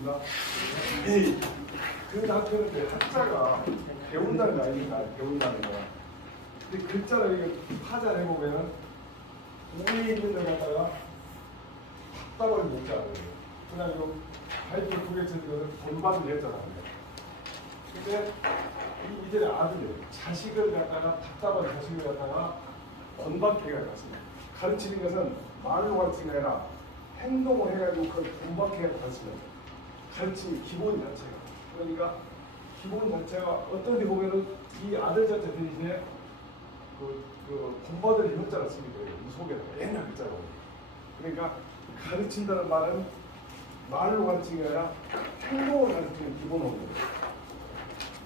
보겠습니다. 그 단체는 그 한자가 배운다는 거 아닙니까? 배운다는 거. 근데 글자를 이렇게 파자를 해보면은 위에 있는 데 갖다가 답답을 못 자요. 그냥 이거 파이프 두개 쳐서 본받을 했잖아요. 근데 이들의 아들이 자식을 갖다가 답답한 자식을 갖다가 본받기가 갔습니다. 가르치는 것은 말로 가르치는 게 아니라 행동을 해가지고 그걸 본받게 가르치는 가르침의 기본 자체가. 그러니까 기본 자체가 어떤 데 보면은 이 아들 자체 대신에 그 본받을 형자를 씁니다. 이 속에 옛날 글자로. 그러니까 가르친다는 말은 말로 가르치는 게 아니라 행동을 가르치는 기본 원리입니다.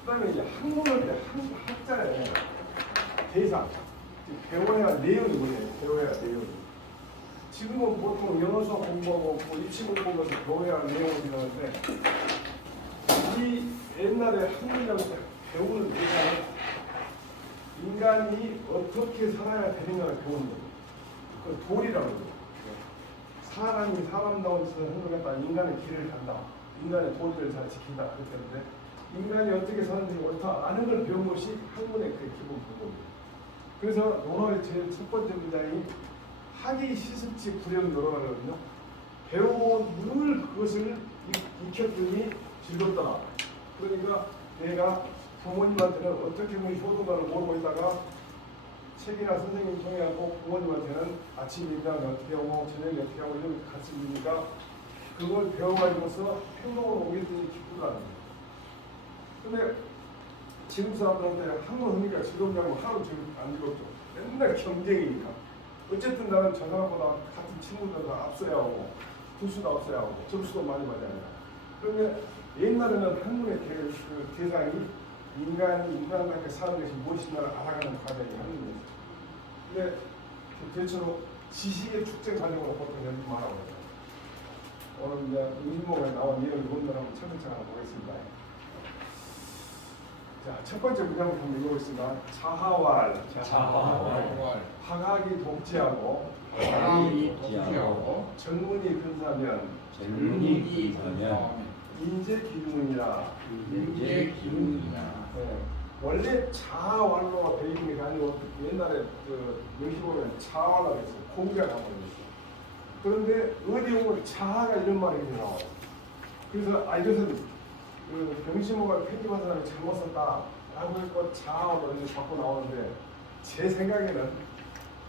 그 다음에 이제 학문은 학자의 대상, 배워야 할 내용이 뭐예요? 배워야 할 내용이. 지금은 보통 영어 수학 공부하고 입시 공부하면서 배워야 할 내용을 배우는데 이 옛날에 학문이라고 배우는 대상은 인간이 어떻게 살아야 되는가를 배우는 거예요. 그 도리라고 해요. 사람이 사람다운 짓을 행동했다. 인간의 길을 간다. 인간의 도리를 잘 지킨다. 그렇기 때문에 인간이 어떻게 사는지 옳다 아는 걸 배운 것이 학문의 그 기본 부분입니다. 그래서 논어의 제일 첫 번째 문장이 하기 시습지 불연노로하거든요. 배워온 늘 그것을 익혔더니 즐겁더라. 그러니까 내가 부모님한테는 어떻게 보면 효도가를 모르고 있다가 책이나 선생님 통해갖고 부모님한테는 아침 인강을 어떻게 하고 저녁에 어떻게 하고 이런 가르치니까 그걸 배워가지고서 행동으로 오겠더니 기쁘다는 거예요. 근데 지금 사람들한테 한번 하니까 즐겁냐고 하루 종일 안 즐겁죠. 맨날 경쟁이니까. 어쨌든 나는 저 사람보다 같은 친구들보다 앞서야 하고 부수도 앞서야 하고 점수도 많이 받아야 해요. 그런데 옛날에는 학문의 그 대상이 인간이 인간관계 사는 것이 무엇인가를 알아가는 과정이 학문이었어요. 근데 대체로 지식의 축제 과정으로 보통 연구하라고 해요. 오늘 이제 의문에 나온 이런 부분들 한번 차근차근 한번 보겠습니다. 자, 첫 번째 문장을 한번 읽어보겠습니다. 자하왈. 화각이 독지하고 전문이 근사면 인재 기준이라. 네. 원래 자하왈로가 되어 있는 게 아니고 옛날에 그 여기 보면 자하왈라고 했어요. 공자가 한번 했어요. 그런데 어디 보면 자하가 이런 말이 나와요. 그래서 이것은 그 병시모가 편집한 사람이 잘못 썼다라고 했고 자하로 이제 자꾸 나오는데 제 생각에는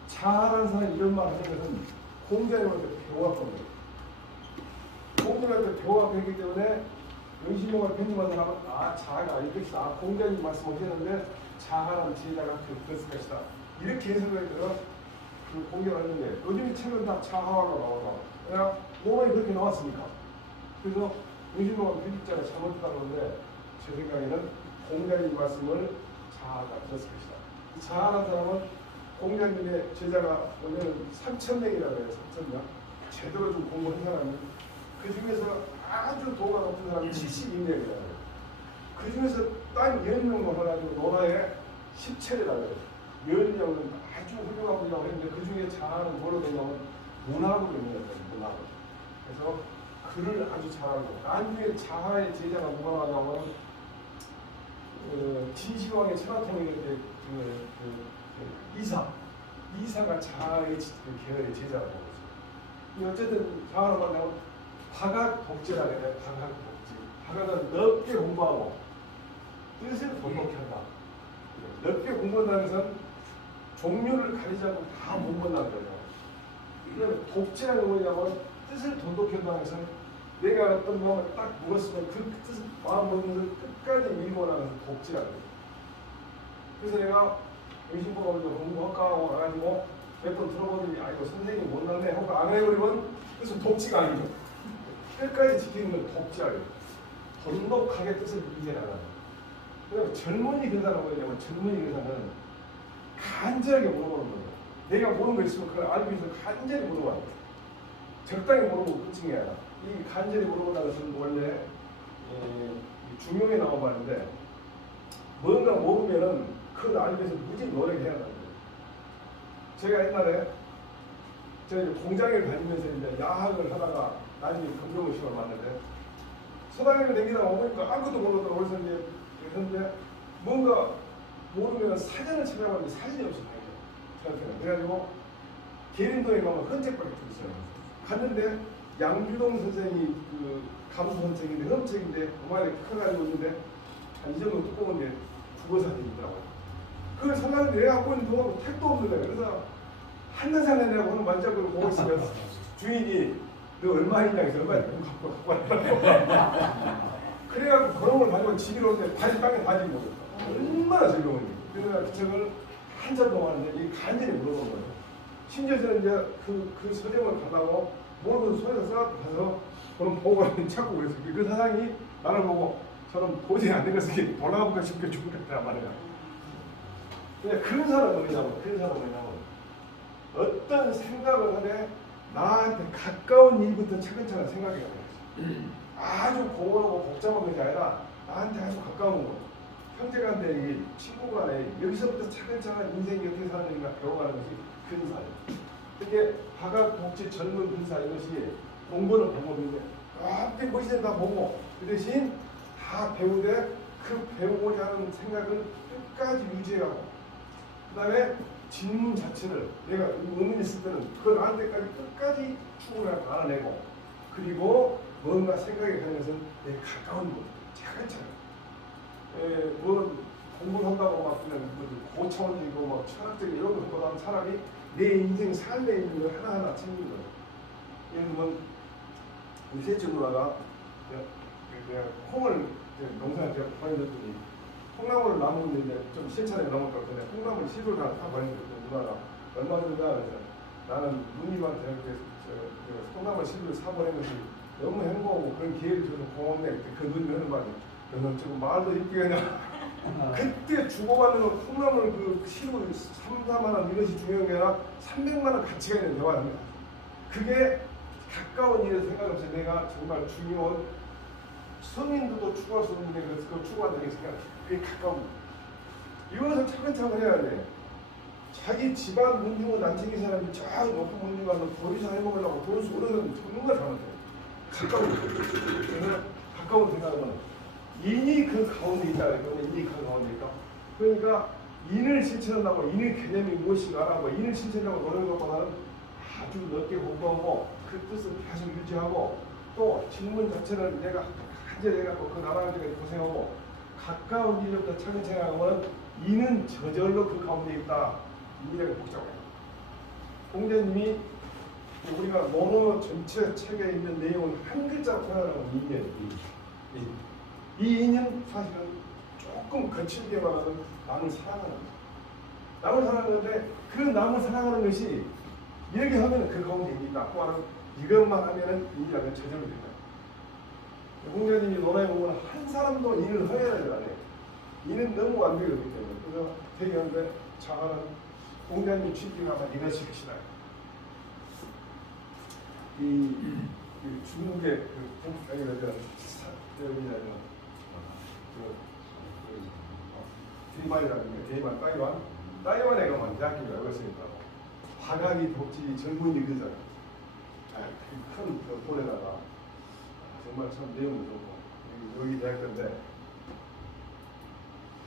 자하라는 사람이 이런 말 하는 것은 공자님한테 배워왔거든요. 공자님한테 배워왔기 때문에 병시모가 편집한 사람은 자하가 아니겠다. 공자님 말씀하셨는데 자하라는 제자가 그랬을 것이다. 이렇게 해석을 해서 그 공개를 했는데 요즘 책은 다 자하로 나오고 그냥 논어에 그렇게 나왔으니까. 그래서 의심모가 편집자가 잘못했다고 하는데 제 생각에는 공자님 말씀을 자하가 들었을 것이다. 자하라는 사람은 공자님의 제자가 원래는 3,000명이라고 해요. 3,000명. 제대로 좀 공부한 사람은 그 중에서 아주 도가 높은 사람이 72명이라고 해요. 그 중에서 딱 10명만 해가지고 논어에 10체를 하래요. 10명은 아주 훌륭한 분이라고 했는데 그 중에 자하는 뭐로 되냐면 문학으로 유명했어요. 문학으로. 그래서 글을 아주 잘하고 나중에 자하의 제자가 누가 나냐면 진시황의 천하통일 때 이사가 자하의 계열의 제자라고 했어요. 어쨌든 자하를 만나면 화각 독재라고 해요. 화각 독재. 화각은 넓게 공부하고 뜻을 번복해 한다. 넓게 공부한다는 것은 종류를 가리지 않고 다 못 본다는 거예요. 그다음에 독재라는 뭐냐면 뜻을 돈독한다는 것은 내가 어떤 마음을 딱 먹었으면 그 뜻을 마음 먹는 것을 끝까지 밀고 나가는 독재라는 거예요. 그래서 내가 의심보가 공부할까 하고 가가지고 몇 번 들어보더니 이거 선생님이 못났네 하고 안 해버리면 그것은 독재가 아니죠. 끝까지 지키는 건 독재예요. 돈독하게 뜻을 이해 나가는. 그다음에 젊은이 근사는 뭐냐면 젊은이 근사는 간절하게 물어보는 거예요. 내가 모르는 거 있으면 그걸 알고 있으면 간절히 물어봐요. 적당히 모르고 끝인 게 아니라 이 간절히 물어본다는 것은 원래 중용에 나온 말인데 뭔가 모르면은 그걸 알기 위해서 무지 노력해야 한다는 거예요. 제가 옛날에 저희 공장에 다니면서 이제 야학을 하다가 나중에 검정을 시험을 봤는데 서당에를 댕기다가 오니까 아무것도 모르겠다고 그래서 이제 했는데 뭔가 모르면 사전을 찾아봤는데 사전이 없어 다행이야. 그래가지고 계림동에 가면 헌책밖에 없어요. 갔는데 양주동 선생이 그 감수 헌책인데 헌책인데 그만에 커가지고 있는데 한 이 정도 두꺼운데 국어사전이 있더라고요. 그걸 살라는데 내가 갖고 있는 동안 택도 없는 거야. 그래서 한나산에 내가 오늘 만져보고 보고 있으면 주인이 너 얼마이냐 해서 얼마이냐 갖고 왔다고. 그래가지고 그런 걸 가지고 집에 오는데 다시 땅에 다지고 얼마나 즐거운지. 그래서 그 책을 한참 동안 하는데 이 간절히 물어본 거예요. 심지어 저는 이제 그 서점을 가다고 모르는 소리가 써갖고 가서 그런 보고를 찾고 그랬어요. 그 사장이 나를 보고 저는 도저히 안 되겠으니 돌아보기가 쉽게 죽겠다 말이야. 근데 그런 사람은 뭐냐면 어떤 생각을 하되 나한테 가까운 일부터 차근차근 생각해 가야지. 아주 공허하고 복잡한 것이 아니라 나한테 아주 가까운 거. 형제간에 친구간에 여기서부터 차근차근 인생이 어떻게 사는가 배워가는 것이 근사예요. 이게 화각복지 젊은 근사 이것이 공부는 방법인데 앞에 것이 다 보고 그 대신 다 배우되 그 배우고자 하는 생각을 끝까지 유지하고 그 다음에 질문 자체를 내가 의문이 있을 때는 그걸 안 때까지 끝까지 추구하고 알아내고 그리고 뭔가 생각이 가는 것은 내 가까운 것 차근차근 뭐 공부를 한다고 막 그냥 고차원적이고 막 철학적인 이런 것보다는 차라리 내 인생 삶에 있는 걸 하나하나 챙기는 거예요. 예를 들면 우리 셋째 누나가 내가 콩을 농사에 보내줬더니 콩나물을 나무는데 좀 실천에 넘어갈 건데 콩나물 씨를 다 보내줬더니 누나가 얼마 준다 그래서 나는 누님한테 이렇게 콩나물 씨를 사보낸 것이 너무 행복하고 그런 기회를 줘서 고맙네. 그 누님이 하는 말이 너는 지금 말도 있게 그냥 그때 주고받는 건 콩나물 그 씨로 3, 4만 원 이것이 중요한 게 아니라 300만 원 가치가 있는 대화입니다. 그게 가까운 일에서 생각하면서 내가 정말 중요한 성인들도 추구할 수 없는 데 그걸 추구한다는 생각 그게 가까운 거예요. 이것을 차근차근 해야 돼. 자기 집안 문중은 안 챙긴 사람이 저 높은 문중 가서 거기서 해먹으려고 돈 쓰고 그러면 정말 잘못해. 가까운 거예요. 그래서 가까운 생각은 인이 그 가운데 있다. 인이 그 가운데 있다. 그러니까 인을 실천한다고 인의 개념이 무엇인가 알아보고 인을 실천한다고 노력하는 것보다는 아주 넓게 공부하고 그 뜻을 계속 유지하고 또 질문 자체를 내가 한제해갖고 그 나라한테 고생하고 가까운 일부터 차근차근 하면 이는 저절로 그 가운데 있다. 이라고 복잡해요. 공자님이 우리가 논어 전체 책에 있는 내용을 한 글자로 표현하는 인이에요. 이 인은 사실은 조금 거칠게 말하면 남을 사랑하는 거예요. 남을 사랑하는데 그 남을 사랑하는 것이 이렇게 하면 그 가운데 있다. 또 하나 이것만 하면은 인이라면 저절로 된다. 공자님이 논어에 보면 한 사람도 인을 허용하지 않아요. 인은 너무 완벽하기 때문에. 그래서 대개하는데 자하는 공자님 취지가 아마 이것이 것이다. 이 중국의 대만이라는 게 대만 따이완에 가면 대학교가 여기 있으니까 화각이 독지 젊은이 그잖아. 큰 돌에다가 정말 참 내용도 좋고 여기 대학교인데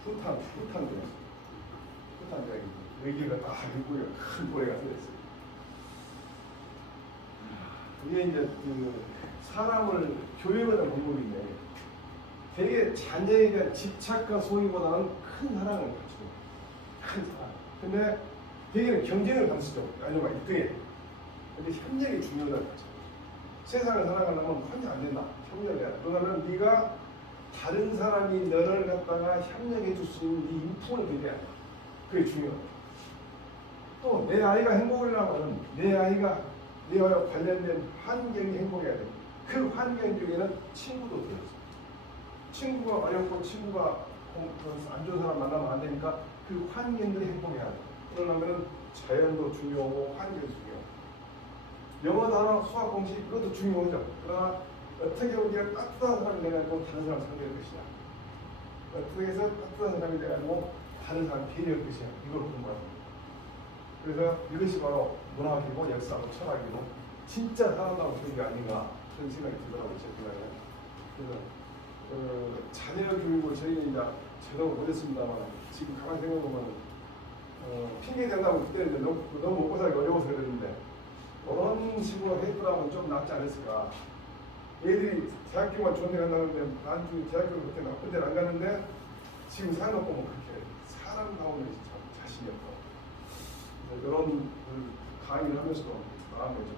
후탄 대학이 여기가 딱 있고요. 큰 돌에가 서 있어요. 이게 이제 그 사람을 교육하는 방법인데 되게 자녀에 대한 집착과 소유보다는 큰 사랑을 갖추고 큰 사랑. 근데 되게는 경쟁을 감수죠. 아니면 1등에. 근데 협력이 중요하다는 거죠. 세상을 살아가려면 혼자 안 된다. 협력해야 돼. 그러면 네가 다른 사람이 너를 갖다가 협력해 줄 수 있는 네 인품을 드려야 돼. 그게 중요하다. 또 내 아이가 행복하려면 내 아이와 관련된 환경이 행복해야 돼. 그 환경 중에는 친구도 들어있어. 친구가 어렵고 친구가 안 좋은 사람 만나면 안 되니까 그 환경들이 행복해야 돼. 그러려면 자연도 중요하고 환경도 중요하고 영어 단어 수학 공식 그것도 중요하죠. 그러나 어떻게 우리가 따뜻한 사람이 돼가지고 다른 사람 상대할 것이냐, 어떻게 해서 따뜻한 사람이 돼가지고 다른 사람 배려할 것이냐, 이걸 공부합니다. 그래서 이것이 바로 문학이고 역사고 철학이고 진짜 사람다운 교육이 아닌가 그런 생각이 들더라고요. 제 생각에. 그래서 자녀 교육을 저희는 이제 제대로 못했습니다만 지금 가만히 생각해보면 핑계 대다면 그때 이제 너무 먹고 살기 어려워서 그랬는데 그런 식으로 했더라면 좀 낫지 않았을까. 애들이 대학교만 좋은 데 간다는데 나중에 대학교를 그렇게 나쁜 데를 안 가는데 지금 생각해보면 그렇게 사람다운 것이 참 자신이 없고 이런 강의를 하면서도 마음에 좀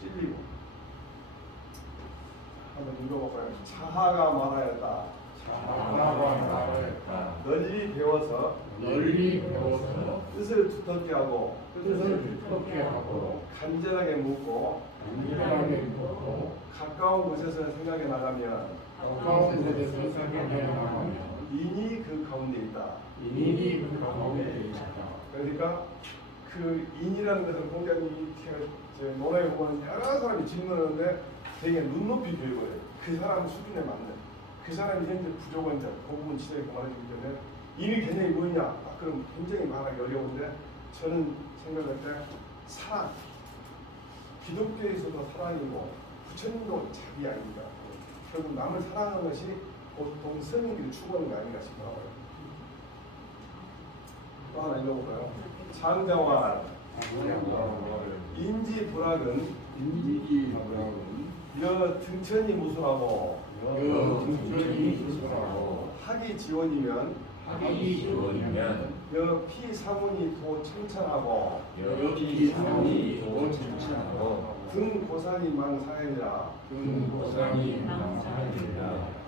찔리고 한번 읽어볼까요? 자하가 말하였다. 널리 배워서 뜻을 두텁게 하고 간절하게 묻고 가까운 곳에서 생각해 나가면 인이 그 가운데 있다. 그러니까 그 인이라는 것은 공자님이 논어에 보면 여러 사람이 질문하는데 되게 눈높이 교육을 해요. 그 사람 수준에 맞는 그 사람이 현재 부족한 점 그 부분 지적이 그만해지기 때문에 인의 개념이 뭐냐? 그럼 굉장히 말하기 어려운데 저는 생각할 때 사랑 기독교에서도 사랑이고 부처님도 자비 아닙니다. 결국 남을 사랑하는 것이 보통 성인들이 추구하는 게 아닌가 싶어요. 또 하나 읽어볼까요? 장자와 인지불학은 여 등천이 무술하고 학이 지원이면 여 피사문이 도 칭찬하고 등 고산이 망사해니라.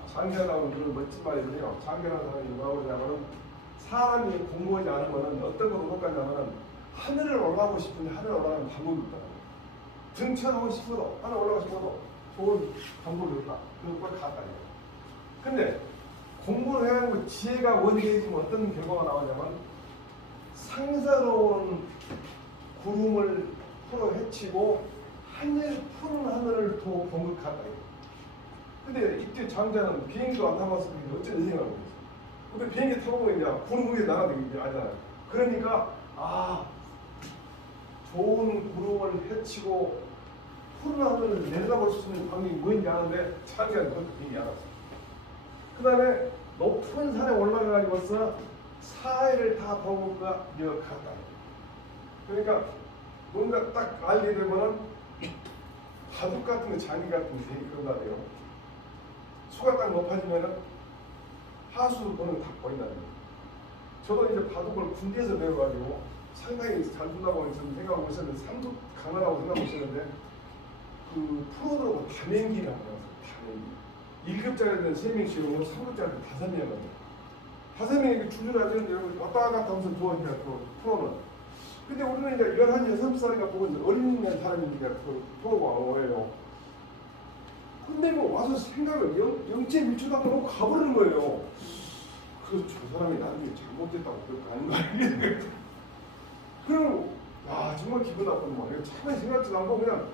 장견하고 그런 멋진 말이를 해요. 장견하는 사람이 뭐라고 그러냐면 사람이 공부하지 않으면 어떤 걸로 똑같냐면 하늘을 올라가고 싶은데 하늘 올라가는 방법이 없다. 등천하고 싶어도 하늘 올라가고 싶어도 좋은 방법이 없다. 그걸 꼭 갔다. 근데 공부를 해가지고 지혜가 원리해지면 어떤 결과가 나오냐면 상사로운 구름을 풀어 헤치고 푸른 하늘을 더 번극하다. 근데 이때 장자는 비행기도 안 타봤을 텐데 어쩌면 인생을 하고 있어. 근데 비행기 타보면 이제 구름 위에 날아다니는 게 아니잖아요. 그러니까 좋은 구름을 헤치고 푸른 하늘을 내려다볼 수 있는 방법이 뭔지 아는데 장자는 그것도 비행기 알았어. 그 다음에 높은 산에 올라가가지고서 사해를 다 보고 갔다. 그러니까 뭔가 딱 알게 되면은 바둑 같은 거, 장기 같은 거 되게 그런다네요. 수가 딱 높아지면은 하수 보는 다 보인다는 거예요. 저도 이제 바둑을 군대에서 배워가지고 상당히 잘 둔다고 생각하고 있었는데 삼두 강하다고 생각하고 있었는데 그 프로들하고 다맹기를 하고 다맹기 1급짜리는 3명씩이고 3급짜리는 5명이거든요. 5명이 줄줄 앉았는데 왔다 갔다 하면서 좋아하니까 그 프로는. 근데 우리는 이제 11, 6살이니까 보고 이제 어린 사람이니까 그 프로가 오해요. 근데 뭐 와서 생각을 0.1초도 안 하고 가버리는 거예요. 그래서 저 사람이 나중에 잘못됐다고 그럴 거 아닌가. 그럼 정말 기분 나쁜 거예요. 차라리 생각지도 않고 그냥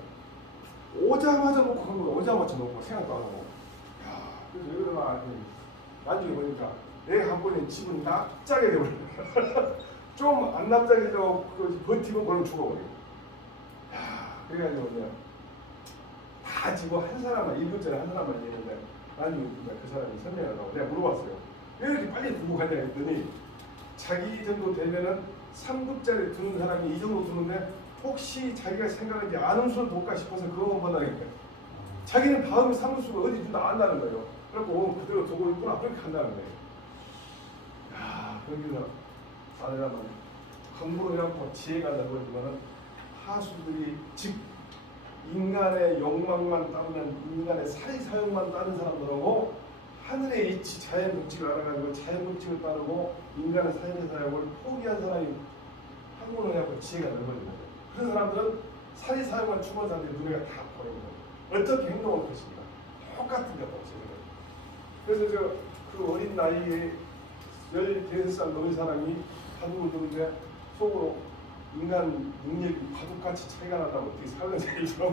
오자마자 놓고 간 거예요. 오자마자 놓고 생각도 안 하고. 그래서 왜 그러나 나중에 보니까 내가 한 번에 집은 납작하게 돼버려요. 좀 안 납작해도 버티고 그걸 죽어버려요. 그래가지고 그냥 다 지고 한 사람만 1급짜리 한 사람만 얘기했는데 나중에 그 사람이 설명을 하고 내가 물어봤어요. 왜 이렇게 빨리 두고 가냐 했더니 자기 정도 되면은 3급짜리 두는 사람이 이 정도 두는데 혹시 자기가 생각하는지 아는 수를 볼까 싶어서 그거만 본다니까. 자기는 다음에 3급수가 어디 둔다 안다는 거예요. 그래갖고 그대로 두고 있구나 그렇게 간다는 거예요. 거기서 사람은 공부를 해갖고 지혜가 넓어지면은 하수들이 즉 인간의 욕망만 따르는 인간의 사리사욕만 따르는 사람들하고 하늘의 이치 자연 법칙을 알아가지고 자연 법칙을 따르고 인간의 사리사욕을 포기한 사람이 학문을 해갖고 지혜가 넓어지는 거예요. 그런 사람들은 사리사욕만 추구한 사람들이 눈에가 다 보이는 거예요. 어떻게 행동할 것인가 똑같은 게 없어요. 그래서 그 어린 나이에 15살 넘은 사람이 바둑을 두는데 속으로 인간 능력이 바둑같이 차이가 난다면 어떻게 살는지처럼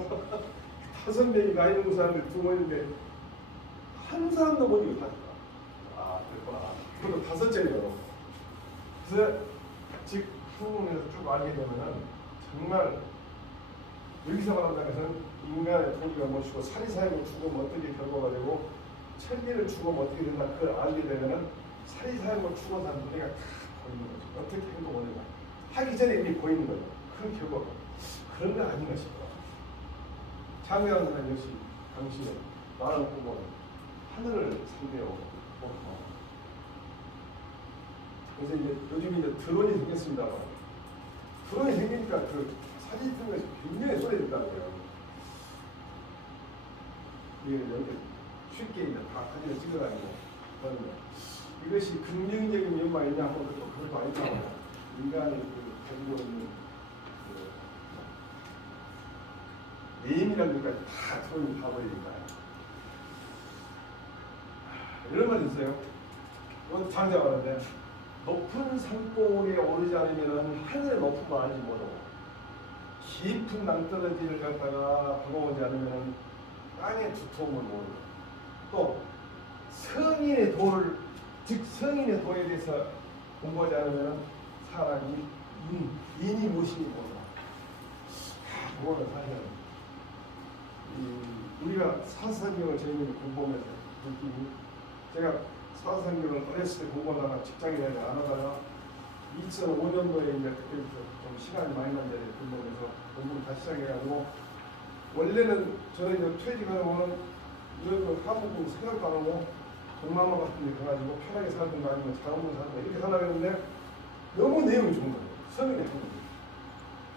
5명이 나이 먹은 사람들 2명인데 한 사람도 못 이겨 다니까. 그랬구나. 그것도 5째예요. 그래서 즉 후문에서 쭉 알게 되면은 정말 여기서 말한다는 것은 인간의 도리가 무엇이고 사리사욕을 죽으면 어떻게 결과가 되고 천리를 죽으면 어떻게 된다. 그걸 알게 되면은 사리사욕을 죽어서 하는 우리가 다 보이는 거죠. 어떻게 행동을 해야 하기 전에 이미 보이는 거죠. 그 결과가 그런 건 아닌가 싶어요. 장미라는 사람 역시 당신은 나를 보고 하늘을 상대하고 그래서 이제 요즘 이제 드론이 생겼습니다만 드론이 생기니까 그 사진 찍는 것이 굉장히 소리졌다는 거예요. 이게 여기 쉽게 이제 다 사진을 찍어다니고 그런데 이것이 긍정적인 면만 있냐 하면 또 그것도 아니잖아요. 인간이 그 가지고 있는 그 내임이라는 것까지 다 드론이 가버리니까요. 이런 말 있어요. 이것도 장자가 하는데 높은 산골에 오르지 않으면 하늘의 높은 거 알지 못하고 깊은 낭떠러지를 갖다가 넘어오지 않으면 땅의 두터움을 모르고 또 성인의 도를 즉 성인의 도에 대해서 공부하지 않으면 사람이 인이 무엇인지 모른다. 그거는 사실은 우리가 사사성경을 저희는 공부하면서 느끼니 제가 사사성경을 어렸을 때 공부하다가 직장에 안 하다가 2005년도에 이제 그때 좀 시간이 많이 난 자리에 공부하면서 공부를 다시 시작해가지고 원래는 저는 이제 퇴직하고는 이런 한국 생각도 안 하고 동남아 같은 데 가가지고 편하게 살든가 아니면 자원으로 살든가 이렇게 살라고 했는데 너무 내용이 좋은 거예요. 성인의 학문.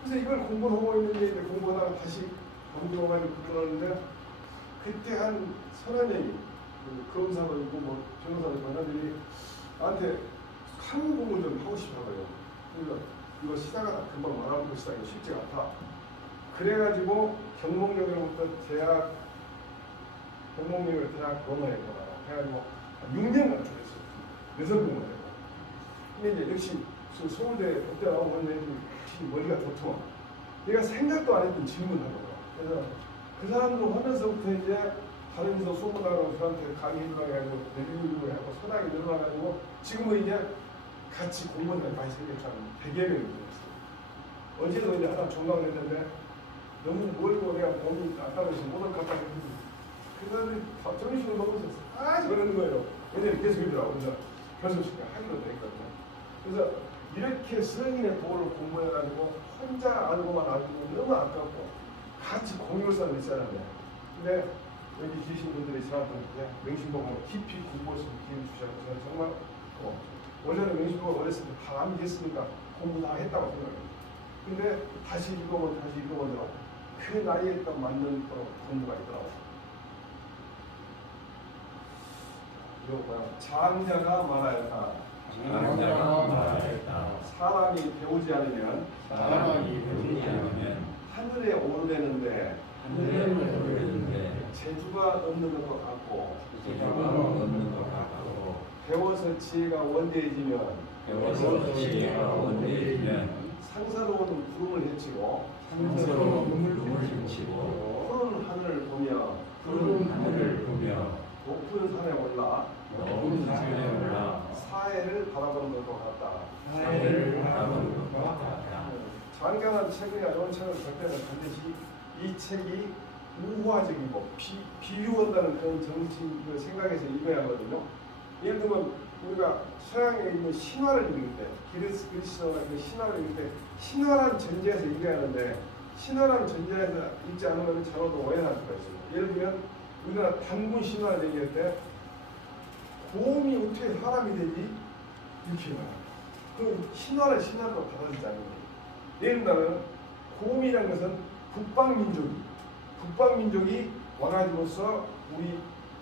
그래서 이걸 공부를 하고 있는데 이제 공부하다가 다시 공부해가지고 그러는데 그때 한 서너 명이 검사도 있고 뭐 변호사도 있고 하나들이 나한테 한국 공부를 좀 하고 싶어요. 그러니까 이거 시작하다 금방 말하는 거 시작이 쉽지가 않다. 그래가지고 경복역으로부터 대학 경복역을 대학 원어했거나 해가지고 6년간 졸했어요. 여성 공부를. 근데 이제 역시 서울대 법대 나오고 하는데 머리가 도통하. 내가 생각도 안 했던 질문을 하거든요. 그래서 그 사람도 하면서부터 이제 다른 데서 소문나고 저한테 강의를 해가지고 내리를 하고 서당이 늘어나가지고 지금은 이제 같이 공부를 많이 생겼다는 100여 명이 됐어요. 어제도 이제 하나 종강을 했는데 너무 멀고 내가 몸이 아까워서 못 올 것 같다 했는데 그 사람들이 정신을 먹으면서 그러는 거예요. 왜냐면 계속 이러더라고요. 그래서 결승시켜 하기로 됐거든요. 그래서 이렇게 성인의 도를 공부해가지고 혼자 알고만 알기는 너무 아깝고 같이 공유할 사람이 있어야 하는데 근데 여기 계신 분들이 저한테 명심보고 깊이 공부해서 기회를 주셔서 저는 정말 원래는 명심보고 어렸을 때 다 암기했으니까 공부 다 했다고 생각해요. 근데 다시 읽어보더라고 그 나이에 딱 맞는 공부가 있더라고요. 이거 뭐야? 장자가 말하였다. 사람이 배우지 않으면 하늘에 오르려는데 재주가 없는 것 같고 배워서 지혜가 원대해지면 상사로운 구름을 헤치고 푸른 하늘을 보며 높은 산에 올라 사해를 바라보는 것과 같다. 장경한 책이 어려운 책을 볼 때는 반드시 이 책이 우화적이고 비유한다는 그런 정신 생각에서 읽어야 하거든요. 예를 들면 우리가 서양에 있는 신화를 읽을 때 그리스어나 그 신화를 읽을 때 신화라는 전제에서 읽어야 하는데 신화라는 전제에서 읽지 않으면 잘못도 오해할 수가 있어요. 예를 들면 우리가 단군 신화를 얘기할 때 곰이 어떻게 사람이 되지? 이렇게 말해요. 그 신화로 받아들이지 않는 거예요. 예를 들면 곰이라는 것은 북방민족이 와가지고서 우리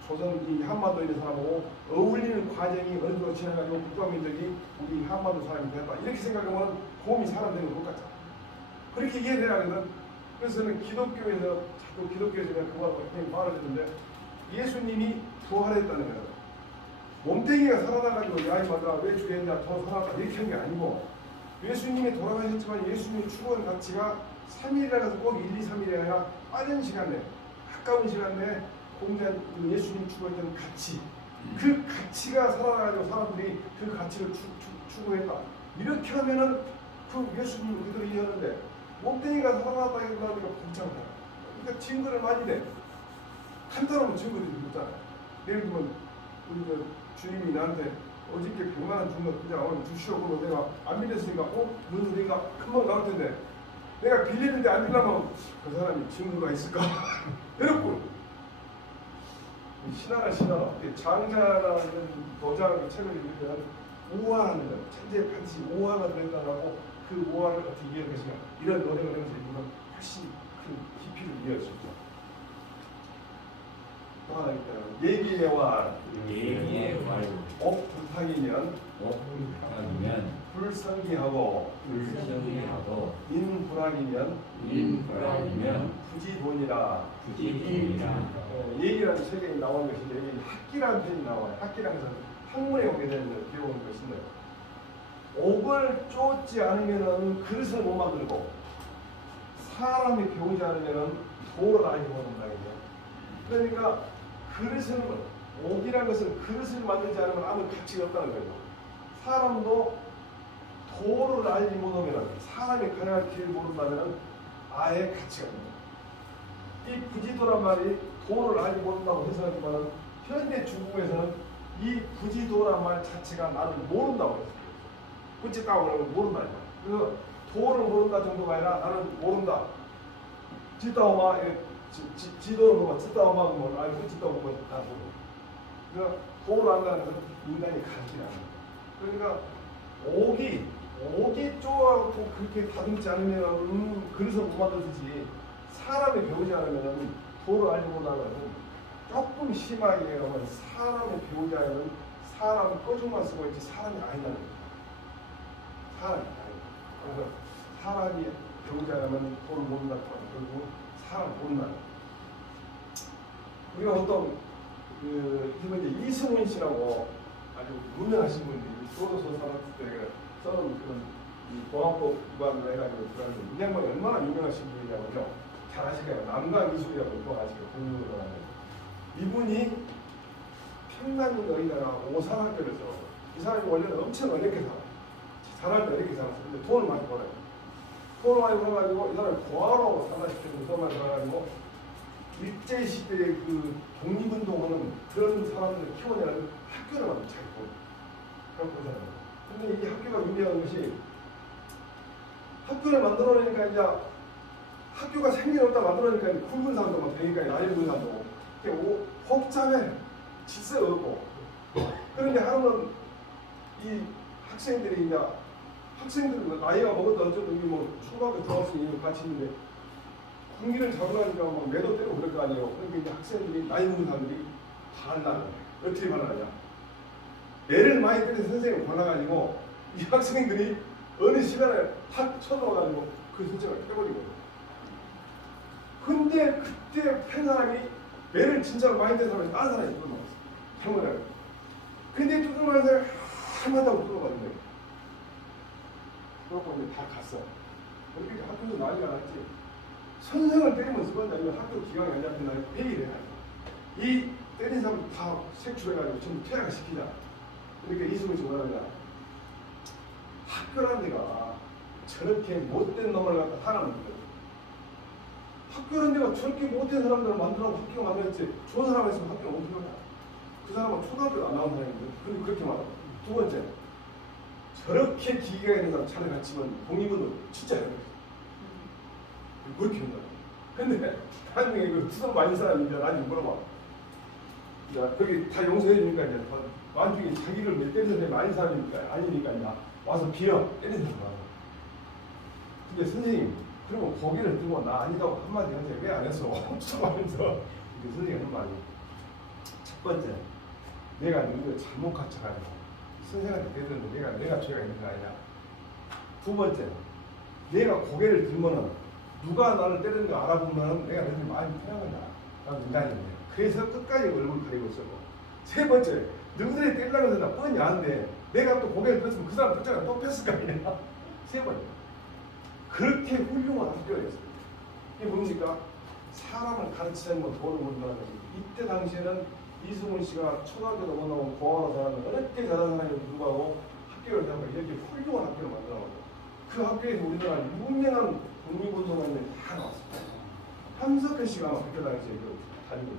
조선 이 한반도에 있는 사람하고 어울리는 과정이 어느 정도 지나가지고 북방민족이 우리 한반도 사람이 되었다. 이렇게 생각하면 곰이 사람 되는 것 같잖아. 그렇게 이해되라거든. 그래서 저는 기독교에서 자꾸 기독교에서 그거 말을 했는데 예수님이 부활했다는 거예요. 몸뚱이가 살아나가지고 야 이마가 왜 죽였냐 더 살아났다 이렇게 한 게 아니고 예수님이 돌아가셨지만 예수님이 추구한 가치가 3일이라서 꼭 1, 2, 3일이 아니라 빠른 시간 내에 가까운 시간 내에 공간 예수님 추구했던 가치 그 가치가 살아나가지고 사람들이 그 가치를 추구했다 이렇게 하면은 그 예수님을 그대로 이해하는데 몸뚱이가 살아났다기보다 우리가 복잡한 거야. 그러니까 증거를 많이 내. 간단하면 증거들이 있잖아. 예를 들면 우리 주님이 나한테 어저께 100만 원 준 거 그냥 오늘 주시오. 그러면 내가 안 빌렸으니까 무슨 소리가 금방 나올 텐데 내가 빌리는데 안 빌려면 그 사람이 증거가 있을까? 이렇고 신하나 장자라는 도자기 책을 읽으면 오화라는 거 천재 반드시 오화가 된다라고 그 오화를 어떻게 이해할 것인가 이런 노력을 하면서 읽으면 훨씬 큰 깊이를 이해할 수 있죠. 또 하나 있잖아요. 예기의 왈. 예기의 왈. 옥불탕이면 옥불탕이면 불성기하고 불성기하고 인불학이면 인불학이면 부지돈이라. 부지돈이라. 예기라는 책에 나오는 것이 여기 학기라는 편이 나와요. 학기라는 것은 학문에 오게 되는 기록은 것인데 옥을 쫓지 않으면 그릇을 못 만들고 사람이 배우지 않으면 도를 아예 못 만든다. 그러니까 그릇을 옥이라는 것은 그릇을 만들지 않으면 아무 가치가 없다는 거예요. 사람도 도를 알지 못하면 사람이 가야 할 길을 모른다면 아예 가치가 없는 거예요. 이 부지도란 말이 도를 알지 못한다고 해석하지만 현대 중국에서는 이 부지도란 말 자체가 나를 모른다고 했어요. 부지다고 그러면 모른다. 그래서 도를 모른다 정도가 아니라 나는 모른다. 지다오마 지도를 보면 지다오마 뭐 알고 지다오마 다 모르고. 그러니까 도를 안다는 것은 인간이 가지라는 거예요. 그러니까 옥이 쪼아갖고 그렇게 다듬지 않으면 그래서 못 만들듯이 사람이 배우지 않으면 도를 알지 못하면 조금 심하게 하면 사람이 배우지 않으면 사람 꺼죽만 쓰고 있지 사람이 아니라는 거예요. 사람이 아니에요. 그래서 사람이 배우지 않으면 도를 모른다고 하고 결국 사람 모른다는 거예요. 우리가 어떤 이번 이제 이승훈 씨라고 아주 유명하신 분들이 소로서 살았을 때 써놓은 그런 공학법 기반으로 해가지고 들어가는데 이 양반이 얼마나 유명하신 분이냐면요. 잘 아시게요. 남강이술이라고 또 아시게요. 공유를 하는 이분이 평남 어디다가 오산학교를 써. 이 사람이 원래는 엄청 어렵게 살아. 잘할 때 어렵게 살았어. 근데 돈을 많이 벌어요. 돈을 많이 벌어가지고 이 사람이 고아로 살아시키고 돈만 벌어가지고 일제시대의 그 독립운동하는 그런 사람들을 키워내는 학교를 만들어 자기 돈. 그런 사람이에요. 근데 이 학교가 유명한 것이 학교를 만들어내니까 이제 학교가 생겨났다 만들어내니까 굵은 사람도 막 되니까 나이 굵은 사람도 복잡해. 질서가 없고. 그런데 하루는 이 학생들이 이제 학생들 나이가 먹었다 어쩌고 이게 뭐 초등학교 들어왔으니 같이 있는데 군기를 잡으려니까 막 매도 때리고 그럴 거 아니에요. 그러니까 이제 학생들이 나이 먹은 사람들이 반란을 해. 어떻게 반란하냐? 애를 많이 때린 선생님을 골라가지고 이 학생들이 어느 시간에 탁 쳐들어가지고 그 선생을 빼버리고. 근데 그때 팬 사람이 애를 진짜로 많이 때린 사람이 다른 사람이 뚫어놨어. 잘못하고. 근데 뚫어놓은 사람이 한마다고 뚫어가지고 거예요. 그러고 이제 다 갔어. 그렇게 학교에서 난리가 났지. 선생을 때리면 쓰건지 아니면 학교 기강이 안 잡힌다. 회의를 해야 돼. 이 때린 사람 다 색출해가지고 전부 퇴학을 시키자. 그러니까 이승훈 씨 뭐라 그러냐. 학교란 데가 저렇게 못된 놈을 갖다 하나 만들어. 학교란 데가 저렇게 못된 사람들을 만들라고 학교가 만들었지. 좋은 사람 있으면 학교가 못 들어가. 그 사람은 초등학교 안 나온 사람인데 그렇게 말하고. 두 번째, 저렇게 기계가 있는 사람 차를 같이면 독립운동 진짜 해요. 그렇게 한다. 근데 나중에 그 투돈 많은 사람인데 나중에 물어봐. 자, 거기 다 용서해 주니까 이제 나중에 자기를 때리는 사람이 아닌 사람이니까 아니니까 이제 와서 비어 때리는 사람. 근데 선생님, 그러면 고개를 들고 나 아니다고 한마디 하세요. 왜 안 했어? 하면서 선생님이 하는 말이 첫 번째, 내가 누구를 잘못 갖춰가지고 선생한테 때렸는데 내가 죄가 있는 거 아니냐. 두 번째, 내가 고개를 들면은 누가 나를 때리는 거 알아보면 내가 너희들 마음이 편한 거야. 나는 인간인데. 그래서 끝까지 얼굴 가리고 있었고. 세 번째, 너희들이 때리려고 해서 나 뻔히 아는데 내가 또 고개를 들었으면 그 사람 듣자가 또 뺐을 거 아니야. 세 번째, 그렇게 훌륭한 학교였어요. 이게 뭡니까? 사람을 가르치는 건 돈을 모른다는 거지. 이때 당시에는 이승훈 씨가 초등학교도 못 나오고 고아로 살았는데 어렵게 자란 사람에도 불구하고 학교를 다니고 이렇게 훌륭한 학교를 만들어가지고 그 학교에서 우리나라 유명한 독립운동가들이 다 나왔습니다. 함석회 씨가 아마 학교 다니면서 다니고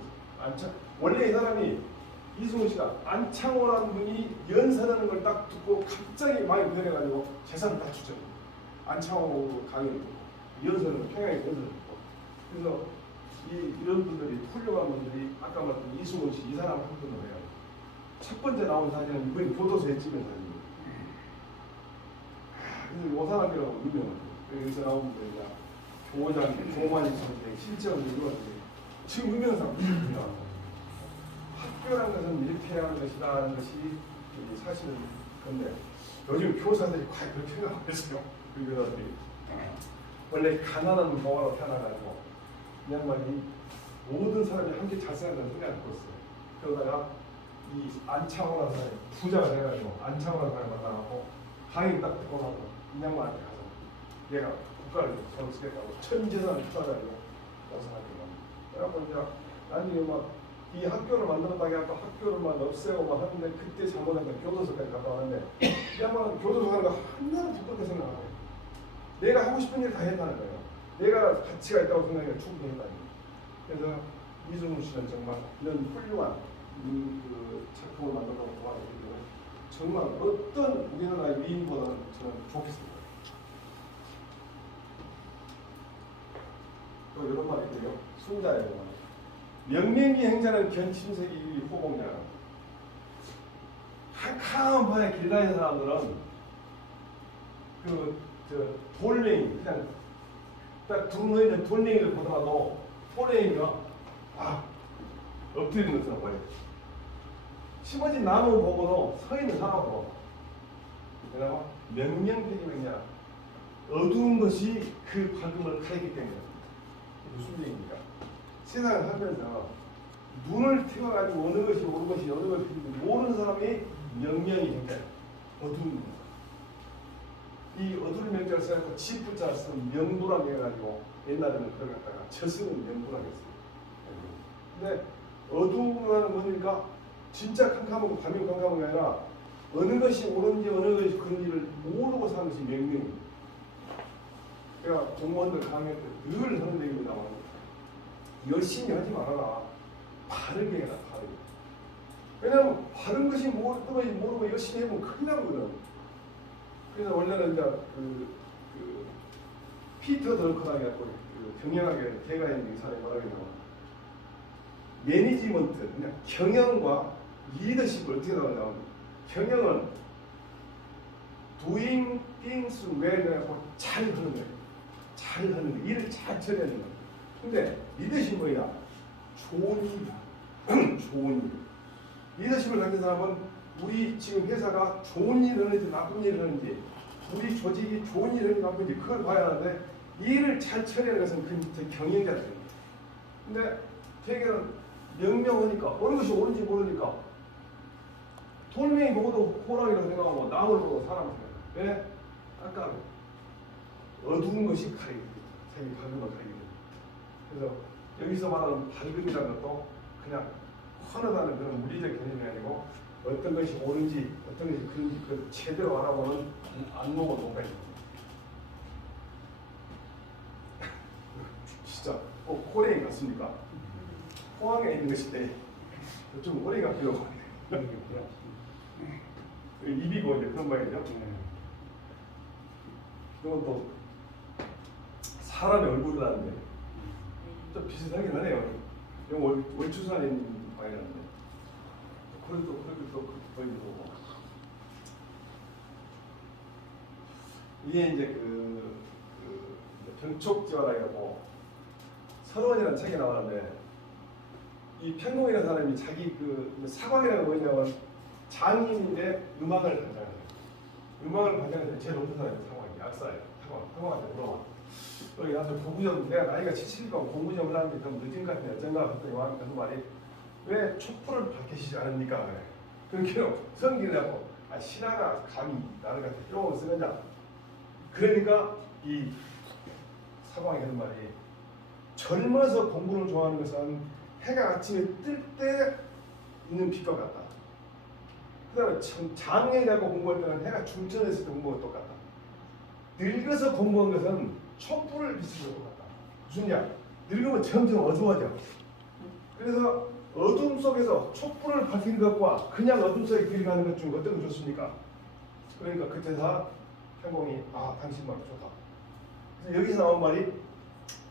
있어요. 원래 이 사람이 이승훈 씨가 안창호라는 분이 연설하는 걸 딱 듣고 갑자기 많이 변해가지고 재산을 다 주죠. 안창호 강의를 듣고 연설을 평양에 연설을 듣고 그래서 이런 분들이 훌륭한 분들이 아까 말했던 이승훈 씨 이 사람 한 분을 해요. 첫 번째 나온 사진은 이번에 교도소에 찍은 사진이에요. 근데 오산학교라고 유명해요. 여기서 나온 분들이나 교장, 조만희 선생, 실제로 이런 지금 유명한 사람들입니다. 학교라는 것은 이렇게 하는 것이다 하는 것이 사실은 근데 요즘 교사들이 과연 그렇게 생각하고 있어요. 그 교사들이 원래 가난한 부모로 태어나가지고 이 양반이 모든 사람이 함께 잘 살아가는 생각을 하고 있어요. 그러다가 이 안창호라는 사람이 부자가 돼가지고 안창호라는 사람을 만나고 강의 딱 듣고 나서 이 양반한테 가서 얘가 국가를 서로 쓰겠다고 천재산을 투자가지고 오산학교 갑니다. 그래갖고 이제 나중에 막 이 학교를 만들었다고 해서 학교를 막 없애고 막 하는데 그때 잘못하니까 교도소까지 갔다 왔는데 이 양반은 교도소 가는 거 하나도 두껍게 생각하고 내가 하고 싶은 일 다 했다는 거예요. 내가 가치가 있다고 생각하니까 충분히 했다는 거예요. 그래서 이승훈 씨는 정말 이런 훌륭한 그 작품을 만들려고 도와주기 때문에 정말 어떤 우리나라의 위인보다는 저는 좋겠습니다. 또 이런 말이 있고요. 순자예요. 명명기 행자는 견침색이 호봉자. 캄캄한 밤에 길 다니는 사람들은 돌멩이 그냥 딱 둥어 있는 돌멩이를 보더라도 돌멩이가 엎드리는 것처럼 보여요. 심어진 나무 보고도 서 있는 사람으로 그나마 명명백이면야 어두운 것이 그 밝음을 가리기 때문에 무슨 얘기입니까? 세상을 살면서 눈을 띄워가지고 어느 것이 옳은 것이 어느 것이 모르는 사람이 명명이 행자예요. 어두운 것. 이 어두운 명자를 써갖고 지부자 쓰면 명부라고 해가지고 옛날에는 그걸 갖다가 저쓰는 명부라고 했어요. 근데 어두운 거는 뭐니까 진짜 캄캄하고 밤이 캄캄한 게 아니라 어느 것이 옳은지 어느 것이 그런지를 모르고 사는 것이 명명입니다. 제가 공무원들 강의 때 늘 하는 얘기입니다만 열심히 하지 말아라. 바르게 해라. 바르게. 왜냐하면 바른 것이 모르고 열심히 해보면 큰일 나거든. 그래서 원래는 이제 피터 드러커라고 해갖고 경영학에 개가 있는 사람이 말하기는 매니지먼트, 그냥 경영과 리더십을 어떻게 나오냐면 경영은 doing things well 해갖고 잘 하는 거예요. 잘 하는 거, 일을 잘 처리하는 거. 근데 리더십이 뭐냐? 좋은 일, 좋은 일. 리더십을 가진 사람은 우리 지금 회사가 좋은 일을 하는지 나쁜 일을 하는지 우리 조직이 좋은 일을 하는지 나쁜지 그걸 봐야 하는데 일을 잘 처리하는 것은 그 경영자들입니다. 근데 대개는 명명하니까 어느 것이 옳은지 모르니까 돌멩이 보고도 호랑이라고 생각하고 나무를 보고 사람을 생각해요. 왜? 아까 어두운 것이 가리게 색이 밝은 걸 가리게 됩니다. 그래서 여기서 말하는 밝음이라는 것도 그냥 헌하다는 그런 물리적 개념이 아니고 어떤 것이 옳은지 어떤 것이 그런지 그 제대로 알아보는 안목을 농가입니다. 진짜 꼭 호랭이 같습니까? 포항에 있는 것인데 좀 호랭이가 필요하고 입이고 이제 그런 말이죠. 그건 또 사람의 얼굴이라는데 좀 비슷하긴 하네요. 이건 월추산에 있는 방이라는데 그래도 그렇게 또 보이는 거고 이게 이제 병촉지화라고 서론이라는 책이 나왔는데 이 편공이라는 사람이 자기 사광이라는 거 뭐냐면 장인인데 음악을 관장해요. 음악을 관장해서 제일 높은 사람이 사광이 약사예요. 사광한테 물어봐. 여기 나서 공부점 내가 나이가 70이고 공부점을 하는데 좀 늦은 것 같은데 어쩐가 했더니 와니까 그 말이 왜 촛불을 밝히시지 않습니까? 그래. 그렇게 성기를 하고 신하가 감히 나를 갖다 뿅을 쓰느냐. 그러니까 이 사광이 하는 말이 젊어서 공부를 좋아하는 것은 해가 아침에 뜰 때 있는 빛과 같다. 그 다음에 장애 가고 공부할 때는 해가 중천했을 때 공부가 똑같다. 늙어서 공부한 것은 촛불을 비추는 것 같다. 무슨 야? 늙으면 점점 어두워져. 그래서 어둠 속에서 촛불을 밝힌 것과 그냥 어둠 속에 길 가는 것 중 어떤 게 좋습니까? 그러니까 그때서 행공이 당신 말이 좋다. 그래서 여기서 나온 말이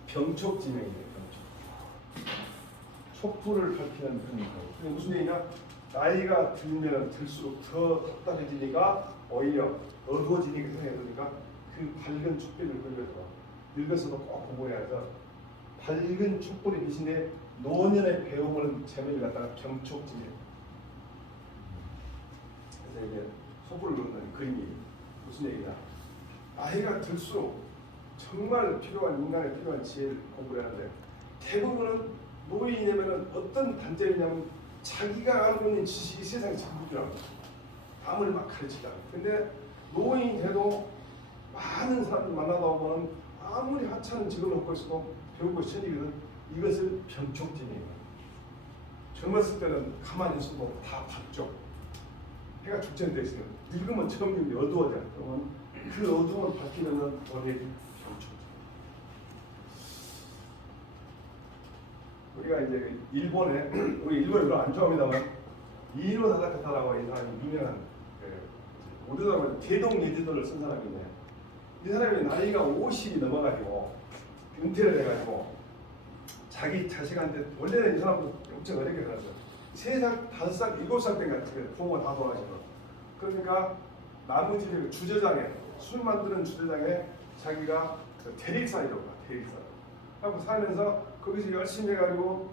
병촉지명이에요. 병촉. 촛불을 밝히는 그런 거. 그게 무슨 얘기냐? 나이가 들면 들수록 더 답답해지니까 오히려 어두워지니까 생각해보니까 그 밝은 촛불을 걸려서 늙어서도 꼭 공부해야 해서 밝은 촛불이 대신에 노년의 배움을 재미를 갖다가 병촉지명. 그래서 이게 촛불을 놓는 그림이 무슨 얘기냐? 나이가 들수록 정말 필요한 인간에 필요한 지혜를 공부를 하는데 대부분은 노인이 되면은 어떤 단점이냐면 자기가 알고 있는 지식이 세상에 전부더라고요. 남을 막 가르치자. 근데 노인이 돼도 많은 사람들 만나다 보면 아무리 하찮은 직업을 갖고 있어도 배울 것이 천이거든. 이것을 병촉진이에요. 젊었을 때는 가만히 있어도 다 봤죠. 해가 죽전돼 있으면 늙으면 점점 어두워져. 그러면 그 어두움을 밝히면은 원래 병촉. 우리가 이제 일본에 우리 일본을 별로 안 좋아합니다만 이노 다다카타라고 이 사람이 유명한 우리나라 대동 예지도를 쓴 사람이 있네요. 이 사람이 나이가 50이 넘어가지고 은퇴를 해가지고 자기 자식한테 원래는 이 사람도 엄청 어렵게 살았어요. 3살, 5살, 7살 때가 부모가 다 돌아가시고 그러니까 나무집 주저장에 술 만드는 주저장에 자기가 대릭사이라고 봐. 대릭사 하고 살면서 거기서 열심히 해가지고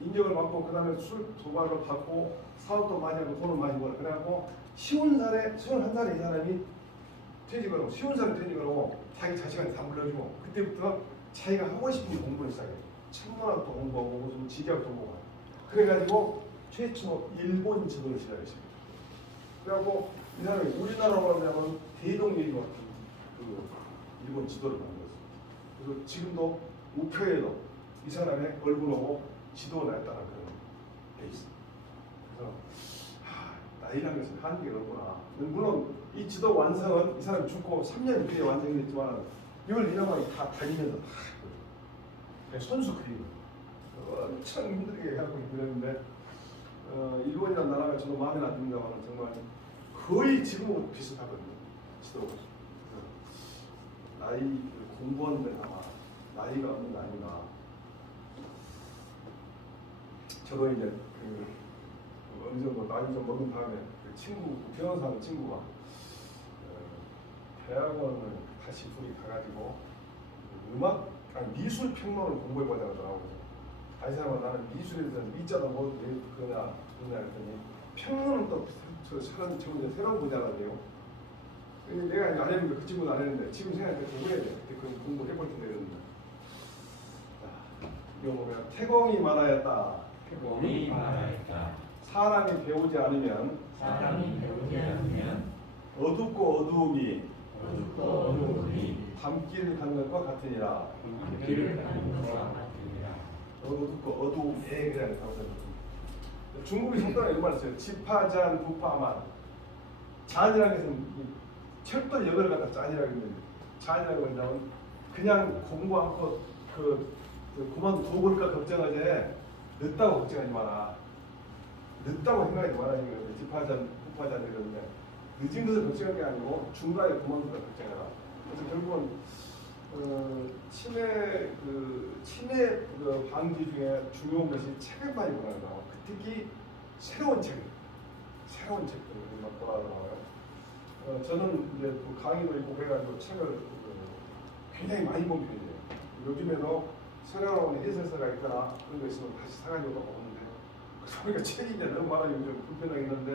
인정을 받고 그 다음에 술 도박을 받고 사업도 많이 하고 돈을 많이 벌어. 그래갖고 21살에 이 사람이 퇴직을 하고 50살에 퇴직을 하고 자기 자식한테 다 물려주고 그때부터 자기가 하고 싶은 공부를 시작해요. 천문학도 공부하고 무슨 지리학도 공부하고 그래가지고 최초 일본 지도를 시작했습니다. 그래갖고 이 사람이 우리나라로 하면 대동예의와 그 일본 지도를 만들었어요. 그래서 지금도 우표에도 이 사람의 얼굴하고 지도가 나왔다는 그런 게 있습니다. 그래서 나이라는 것은 한계가 없구나. 물론 이 지도 완성은 이 사람이 죽고 3년 뒤에 완성이 됐지만 이걸 이놈이 다 다니면서 다 손수 그리고 엄청 힘들게 해갖고 그랬는데 일본이라는 나라가 저도 마음에 안 듭니다만 정말 거의 지금하고 비슷하거든요. 지도가. 나이 공부하는 데는 아마 나이가 없는 게 아닌가. 저도 이제 어느 정도 나이 좀 먹은 다음에 그 친구 변호사 하는 친구가 대학원을 다시 둘이 가가지고 음악 아니 미술 평론을 공부해보자 하더라고요. 아이 사람은 나는 미술에 대해서 미자도 뭐 그러냐 했더니 평론은 또 새로운 분야라네요. 내가 안 했는데 그 친구는 안 했는데 지금 생각해 공부해야 돼. 그때 그 공부해볼 텐데 그랬는데 이거 보면 태공이 많아였다. 태공이 많아였다. 사람이 배우지 않으면 어둡고 어두움이 밤길 가는 것과 같으니라. 어둡고 어두움에 그냥 가보자. 중국이 속담에 이런 말을 써요. 지파잔 부파만. 잔이라는 것은 철도역을 갖다 잔이라고 했는데 잔이라고 한다면 그냥 공부 않고 그만두고볼까 걱정하지 늦다고 걱정하지 마라. 늦다고 생각하지 마라. 지파잔 부파잔 이러는데 늦은 것을 걱정할 게 아니고 중간에 그만두다 걱정해라. 그래서 결국은 치매 방지 중에 중요한 것이 책을 많이 보라는 거. 특히 새로운 책들을 막 보라는 거예요. 저는 이제 그 강의도 있고 그래가지고 책을 굉장히 많이 본 편이에요. 요즘에도 새로 나오는 해설서가 있거나 그런 거 있으면 다시 사가지고 보는데 그러니까 책이 이제 너무 많아요. 좀 불편하긴 한데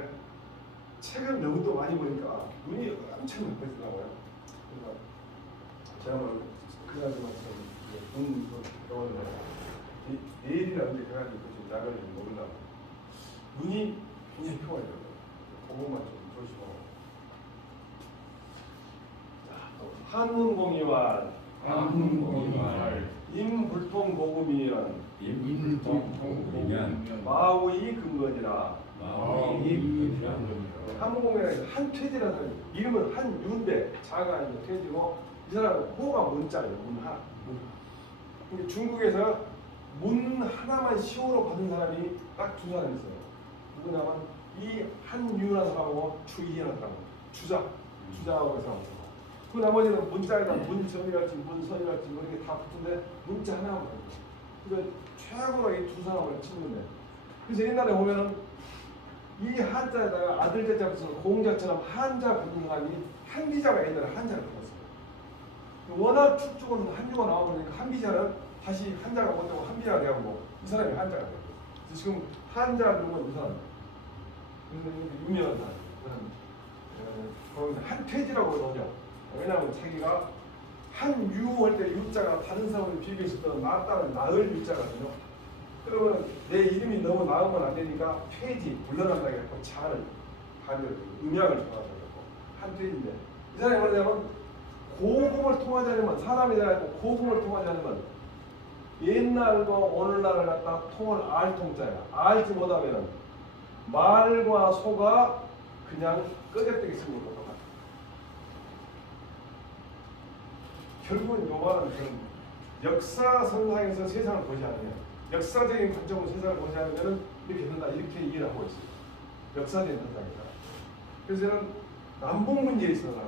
책을 너무 또 많이 보니까 눈이 엄청 높아지더라고요. 그러니까 제가 뭐 그래가지고 눈 병원에 내일이나 이제 그래가지고 좀 약을 먹으려고 눈이 굉장히 피곤해요. 그것만 좀 조심하고. 한문공이와 임불통고금이란 마우이 근거지라. 한문공이란 한 퇴지라는 이름은 한유인데 자가 이제 퇴지고 이 사람은 호가 문자예요. 문 하나. 근데 중국에서 문 하나만 시호로 받은 사람이 딱 두 사람 있어요. 누구냐면 이 한유라는 사람하고 주이라는 사람. 주자하고 해서. 그 나머지는 문자에다 문전이랄지 문선이랄지 이런 게 다 붙은데 문자 하나만 받는 거예요. 그러니까 최고로 이 두 사람을 찍는데. 그래서 옛날에 보면은 이 한자에다가 아들 자자 붙여서 공자처럼 한자 붙는 사람이 한기자가 옛날에 한자를 붙였어요. 워낙 축적은 한주가 나와버리니까 한기자는 다시 한자가 못되고 한기자가 되고 이 사람이 한자가 되고. 그래서 지금 한자 누구는 이 사람. 유명한 사람. 거기서 한퇴지라고 나오죠. 왜냐하면 자기가 한유 할 때 유자가 다른 사람을 비교했을 때는 낫다는 나을 유자거든요. 그러면 내 이름이 너무 나으면 안 되니까 퇴지 물러난다고 해서 자를 반을 음양을 정하자고 한퇴지인데 이 사람이 뭐냐면 고금을 통하지 않으면 사람이 아니고 고금을 통하지 않으면 옛날과 오늘날을 갖다 통을 알통자야. 알지 못하면 말과 소가 그냥 끄적대기 쓰는 것과 똑같아. 결국은 요 말은 저는 역사선상에서 세상을 보지 않으면 역사적인 관점으로 세상을 보지 않으면 이렇게 된다 이렇게 이해를 하고 있어요. 역사적인 현상이다. 그래서 저는 남북 문제에 있어서는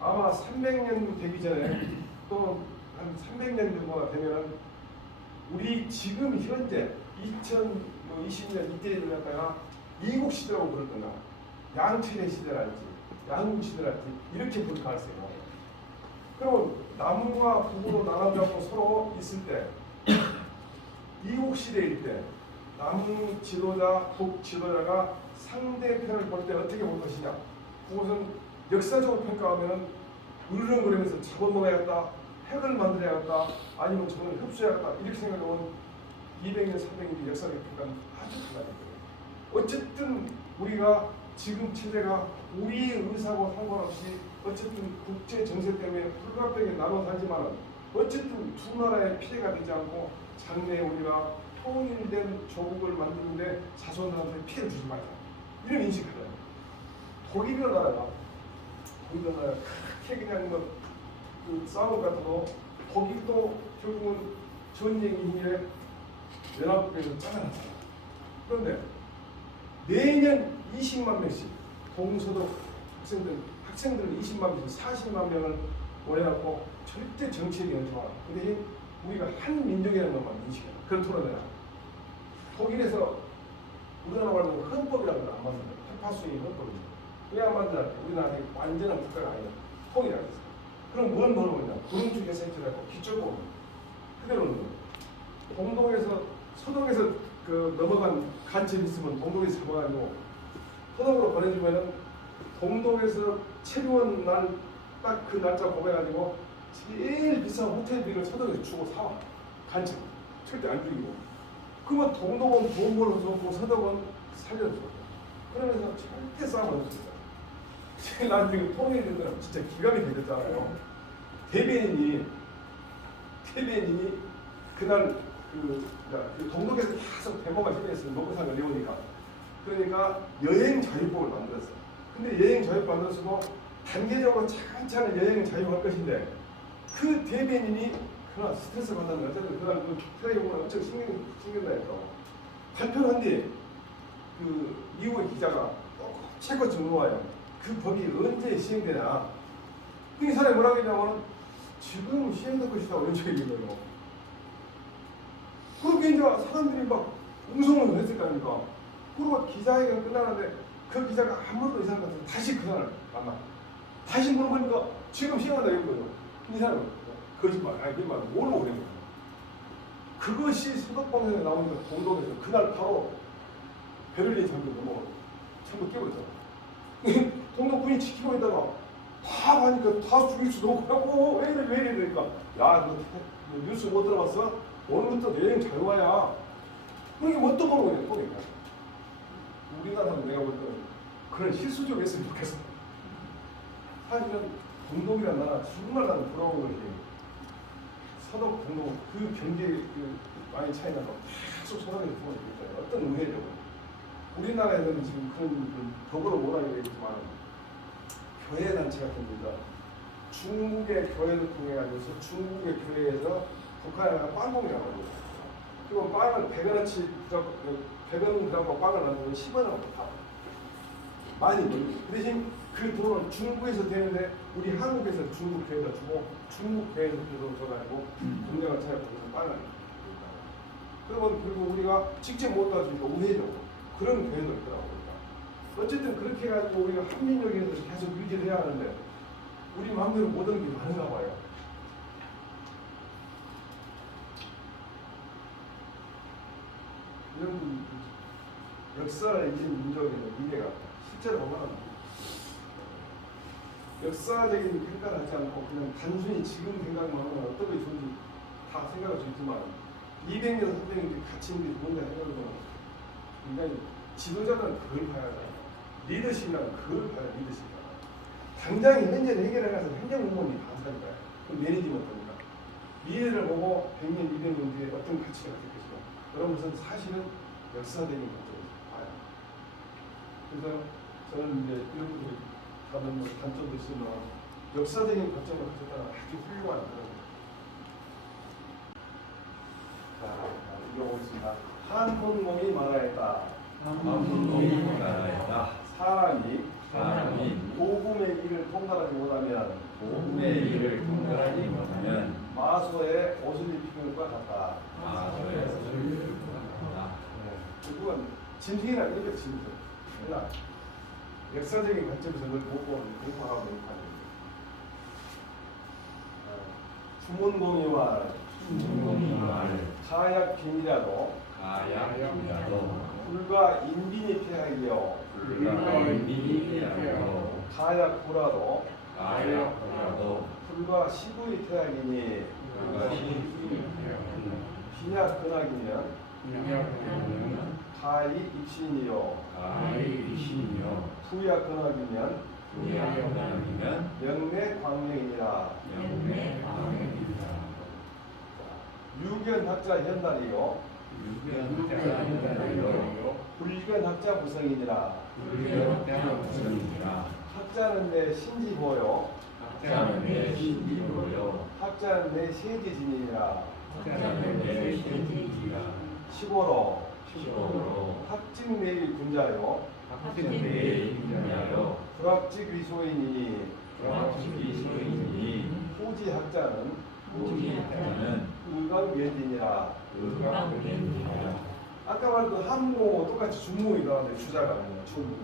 아마 300년 되기 전에 또 한 300년 정도가 되면은 우리 지금 현재 2020년 이때를 갖다가 이국 시대라고 부를 거나 양체대 시대랄지 양국 시대랄지 이렇게 부를 가능성이 있어요. 그러면 남과 북으로 나눠가고 서로 있을 때 이국 시대일 때 남 지도자, 북 지도자가 상대편을 볼 때 어떻게 볼 것이냐. 그것은 역사적으로 평가하면 으르렁거리면서 잡아먹어야겠다, 핵을 만들어야겠다, 아니면 저는 흡수해야겠다 이렇게 생각하면 200년, 300년 역사적 평가는 아주 달라요. 어쨌든 우리가 지금 체제가 우리의 의사와 상관없이 어쨌든 국제 정세 때문에 불가피하게 나눠 살지만 어쨌든 두 나라의 피해가 되지 않고 장래에 우리가 통일된 조국을 만드는데 자손들한테 피해를 주지 말자 이런 인식하잖아요. 독일이라는 나라가 그렇게 그냥 그 싸움 같아도 독일도 결국은 전쟁 이후에 연합국에서 짜증났잖아요. 그런데 매년 20만 명씩 동서독 학생들 20만 명씩 40만 명을 모여갖고 절대 정치에 연주하라. 그 대신 우리가 한 민족이라는 것만 인식해라. 그런 토론해라. 독일에서 우리나라 말로 헌법이라는 걸 안 만든다. 핵파수의 헌법입니다. 왜 안 만드냐? 우리나라 완전한 국가가 아니다. 통일하겠어. 그럼 뭘 물어보냐? 구름축에 센터라고 기초법 그대로는 동독에서 서독에서 그 넘어간 간첩이 있으면 동독에서 잡아가지고 서독으로 보내주면은 동독에서 체류한 날 딱 그 날짜 보내가지고 제일 비싼 호텔비를 서독에서 주고 사와. 간첩 절대 안 죽이고. 그러면 동독은 돈 벌어서 줬고 서독은 살려줘. 그러면서 절대 싸움 안 했습니다. 제일 나중에 통일이 된 거는 진짜 기각이 되겠잖아요. 대변인이 그날 그 동독에서 계속 대법원 실행했어요. 먹고 사는 어려우니까. 그러니까 여행 자유법을 만들었어요. 근데 여행 자유법 만들었고 단계적으로 차근차근 여행 자유할 것인데 그 대변인이 그날 스트레스 받는 날 어쨌든 그날 그 트레이닝을 엄청 신경다 했고 발표를 한 뒤에 그 미국의 기자가 체크 물어와요. 그 법이 언제 시행되냐. 이 사람이 뭐라고 했냐면 지금 시행될 것이다 이런 식으로 얘기해요. 그렇게 이제 사람들이 막 웅성을 했을 거 아닙니까. 그리고 기자회견 끝나는데 그 기자가 아무도 이 사람 같은 다시 그 사람을 만나. 다시 물어보니까 지금 시행한다 이거예요. 이 사람은 거짓말, 거짓말 모르고 그랬는 거예요. 그것이 서독방송에 나오는 공동에서 그날 바로 베를린 잠도 넘어가고 전부 깨버렸잖아. 동독군이 지키고 있다가 다 가니까 다 죽일 수도 없고 왜 이래 그러니까 야 너 뉴스 못 들어봤어? 오늘부터 여행 자유화야. 그러니까 뭐 또 보는 거냐 또 우리나라는 내가 볼 때는 그런 실수 좀 했으면 좋겠어. 사실은 동독이라는 나라 정말 나는 부러운 것이 서독 동독 그 경계 그 많이 차이 나서 계속 서독에서 부모가 있잖아요. 어떤 의회죠. 우리나라에서는 지금 그런 법으로 뭐라 얘기했지만 교회 단체 같은 데가 중국의 교회를 통해 가지고서 중국의 교회에서 북한에 가서 빵공이라고 합니다. 그리고 빵을 100원어치 100원 들어가고 빵을 만들면 10원을 못 파. 많이 벌죠. 그 대신 그 돈을 중국에서 되는데 우리 한국에서 중국 교회에다 주고 중국 교회에서 그 돈을 줘가지고 공장을 차려서 빵을 그러면 그리고 우리가 직접 못 가지고 우회적으로 그런 교회도 있더라고요. 어쨌든 그렇게 해가지고 우리가 한민족에서 계속 유지를 해야 하는데 우리 마음대로 못하는 게 많은가 봐요. 이런 역사를 잊은 민족에는 미래가 실제로 보면 역사적인 평가를 하지 않고 그냥 단순히 지금 생각만 하면 어떤 게 좋은지 다 생각할 수 있지만 200년, 300년 같이 있는 게 좋은데 생각하면 인간이 지도자는 그걸 봐야 돼. 리더십이라는 그걸 봐야 리더십이다. 당장 현재를 해결해 가서 행정공무원이 감사합니다. 그럼 매니지먼트입니다. 미래를 보고 100년, 200년 뒤에 어떤 가치가 될 것이고 그런 것은 사실은 역사적인 관점에서 봐요. 그래서 저는 이제 이런 분들이 다른 단점도 있으면 역사적인 관점을 가졌다는 아주 훌륭한 그런 자, 읽어보겠습니다. 한문공이 말하였다. 한문공이 말하였다. 사람이 복음의 길을 통달하지 못하면 복음의 일을 통달하지 못하면 마소에 옷을 입히는 것과 같다. 마소에 옷을 입히는 것과 같다. 그건 진퉁이라는 얘기죠. 진퉁. 그러나 역사적인 관점에서 그걸 보고 공부하고 있는 주문공이와 가약 빈이라도 불과 인빈이 폐하기요 가약 고라도 불과 시부의 태양이니 비약 근학이면 가히 입신이요 부약 근학이면 명내 광명이니라. 유견학자 현달이요 불견학자 부성이니라. 학자는 내 신지보요 학자는 내 세지진이니라. 15로 학직 내의 군자요 불학직 위소인이니 후지 학자는 의강면진이라. 아까 말했던 한국어 똑같이 중국이 나왔는데 주자가 아니라 중국어.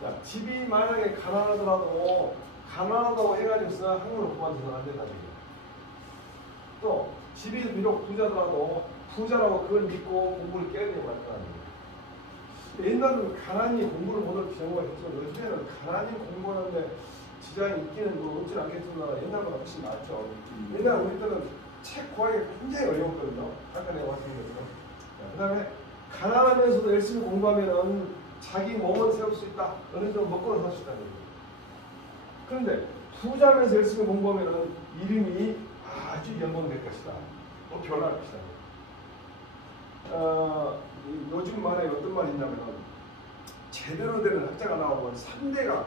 자, 집이 만약에 가난하더라도 가난하다고 해가지고서 한국으로 그만둬서는 안 된다는 얘기예요. 또 집이 비록 부자더라도 부자라고 그걸 믿고 공부를 깨야 되고 말까는 얘기예요. 옛날에는 가난이 공부를 못할 경우가 있지만 요즘에는 가난이 공부하는데 지장이 있기는 뭐 없진 않겠지만 옛날보다 훨씬 낫죠. 옛날 우리 때는 책 구하기가 굉장히 어려웠거든요. 아까 내가 말씀드렸죠. 그 다음에 가난하면서도 열심히 공부하면은 자기 몸을 세울 수 있다. 어느 정도 먹고는 살 수 있다는 얘기예요. 그런데 부자면서 열심히 공부하면은 이름이 아주 연봉될 것이다. 또 변할 것이다. 요즘 말에 어떤 말이 있냐면은 제대로 되는 학자가 나오면 3대가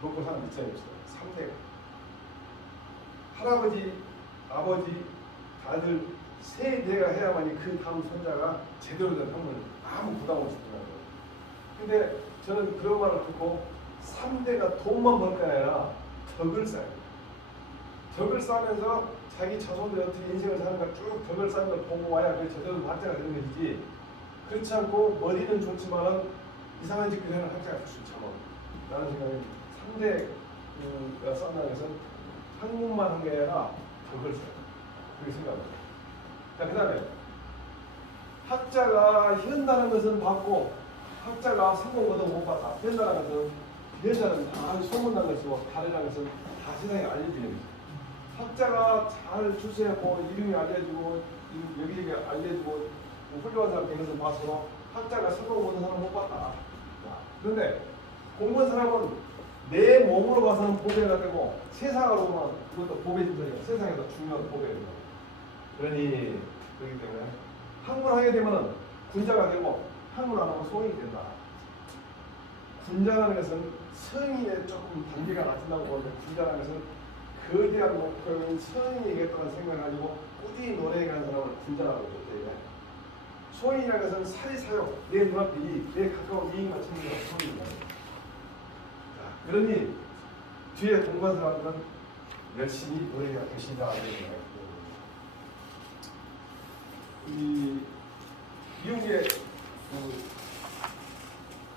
먹고 사는 입장이 있어요. 3대가. 할아버지, 아버지, 아들 세 대가 해야만이 그 다음 손자가 제대로 된 학문을 아무 부담 없이 들어가요. 근데 저는 그런 말을 듣고 3대가 돈만 벌 게 아니라 덕을 쌓아요. 덕을 쌓으면서 자기 자손들이 어떻게 인생을 사는가 쭉 덕을 쌓는 걸 보고 와야 그 제대로 학자가 되는 것이지. 그렇지 않고 머리는 좋지만은 이상한 짓을 하는 학자가 될 수 있죠. 라는 생각이 3대가 쌓는 것은 학문만 한 게 아니라 덕을 쌓아요. 그렇게 생각합니다. 자, 그 다음에 학자가 현다는 것은 받고 학자가 성공 거듭 못 받다. 현다는 것은 현자는 아주 소문난 것이고 다르다는 것은 다 세상에 알려지는 것이죠. 학자가 잘 출세하고 이름이 알려지고 여기저기 알려지고 훌륭한 사람 되는 것을 봐서 학자가 성공 거듭 사람 못 받다. 그런데 공부한 사람은 내 몸으로 봐서는 보배가 되고 세상으로 보면 그것도 보배 진전이야. 세상에서 중요한 보배가 된다. 그러기 때문에 학문하게 되면 군자가 되고 학문 안 하면 소인이 된다. 군자라는 것은 성인의 조금 단계가 낮춘다고 보는데 부자라는 것은 거대한 목표인 성인이겠다는 생각을 가지고 꾸준히 노력하는 사람을 부자라고 그러죠. 소인이라는 것은 사리사욕, 내 눈앞에 내 가까운 이익만 챙기는 게 소인이다. 그러니 뒤에 공부한 사람들은 열심히 노력해야 것이다. 이 미국의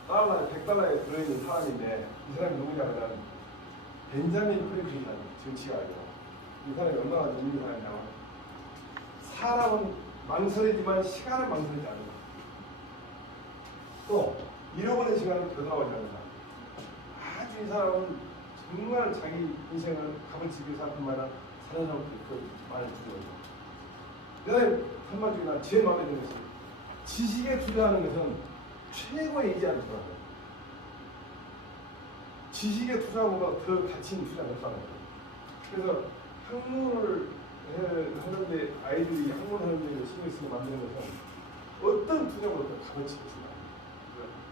달러, 100달러에 들어있는 사람인데 이 사람이 누구냐면 벤자민 프랭클린이라는 정치가예요. 이 사람이 얼마나 재밌는 사람이냐면 사람은 망설이지만 시간을 망설이지 않는다. 또 잃어버린 시간을 되돌아오지 않는다. 아주 이 사람은 정말 자기 인생을 값어치게 생각할 사는 사람도 그 말을 주거든요. 그다음에 한마디 중에 난 제일 마음에 드는 것이 지식에 투자하는 것은 최고의 이자를 주거든요. 지식에 투자하는 것보다 더 가치 있는 투자가 없다는 거예요. 그래서 학문을 하는데 아이들이 학문하는 데 신경 쓰고 만드는 것은 어떤 투자보다 더 값어치 있습니다.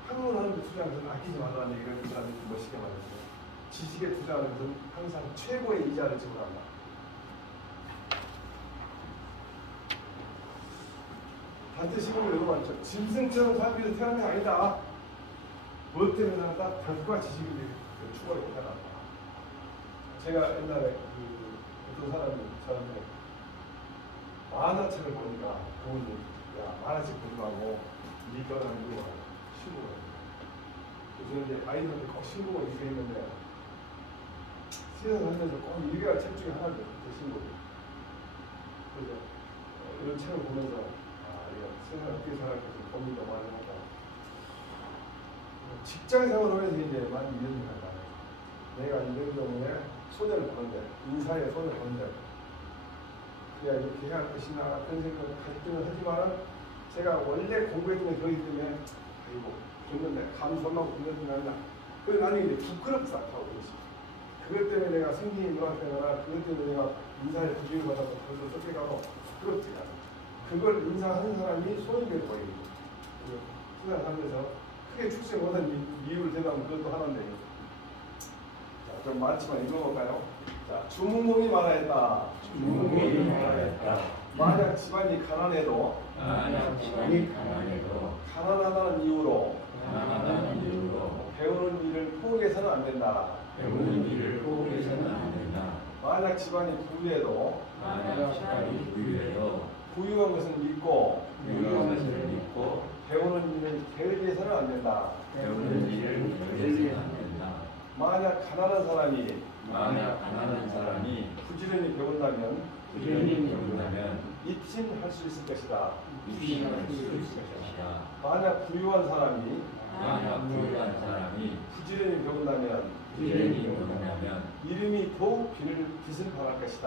학문하는 데 투자하는 것은 아끼지 말라는 얘기를 그 사람들이 멋있게 말했어요. 지식에 투자하는 것은 항상 최고의 이자를 지불한다. 단체 시골을 여러 많죠. 짐승처럼 살기 위해서 태어난 게 아니다. 무엇 때문에 태어났다? 덕과 지식을 추구하고 태어났다. 제가 옛날에 어떤 사람이 저한테 만화책을 보니까 부모님, 야 만화책 보지 말고 네 거는 이거 신고를 해요. 그래서 이제 아이들한테 꼭 신고가 이렇게 있는데 세상을 하면서 꼭 읽어야 책 중에 하나죠. 그 신고를. 그래서 이런 책을 보면서 세상을 어떻게 살아갈까 고민도 많이 하다. 직장 생활을 하면서 이제 많이 이런 생각을 해요. 내가 이런 경우에 손해를 보는데, 인사에 손해를 보는데, 그래야 이렇게 해야 할 것이나 그런 생각을 가지기는 하지만, 제가 원래 공부했던 게 거기 때문에, 아이고, 듣는데, 감수하고 듣는 생각이 그래서 나는 이제 부끄럽지 않다고 그러지. 그것 때문에 내가 생기는 일어났다거나, 그것 때문에 내가 인사에 부정을 받아서 벌써 쫓겨가고, 부끄럽지 않아. 그걸 인사하는 사람이 소인되어 보이고, 생각하면서 크게 출세 못한 이유를 대답하면 그것도 하나인데. 자, 그럼 많지만 읽어볼까요? 자, 주문공이 말하였다. 주문공이 말하였다. 만약 집안이 가난해도, 가난하다는 이유로, 배우는 일을 포기해서는 안 된다. 만약 집안이 부유해도, 부유한 것을 믿고, 배우는 일을 게을리해서는 안 된다. 만약 가난한 사람이 부지런히 배운다면 입신할 수 있을 것이다. 만약 부유한 사람이 부지런히 배운다면 이름이 더욱 빛을 발할 것이다.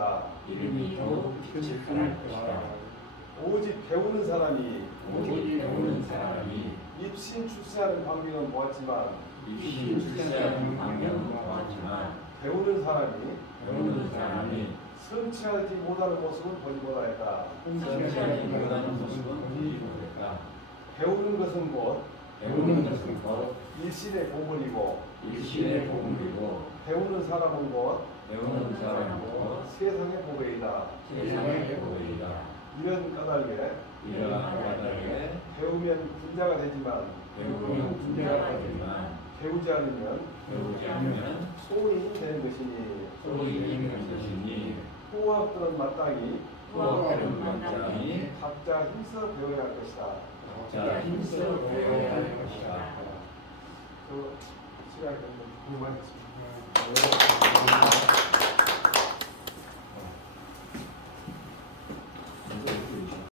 오직 배우는 사람이 입신 출세하는 방식은 보았지만 배우는 사람이 성취하지 못하는 모습을 보지 못하였다. 배우는 것은 곧 일신의 보물이고 배우는 사람은 곧 세상의 보배이다. 이런 까닭에 배우면 군자가 되지만 배우지 않으면 소인이 되는 것이니 후학들은 마땅히 각자 힘써 배워야 할 것이다. 그 시간이 너무 많이 했습니다.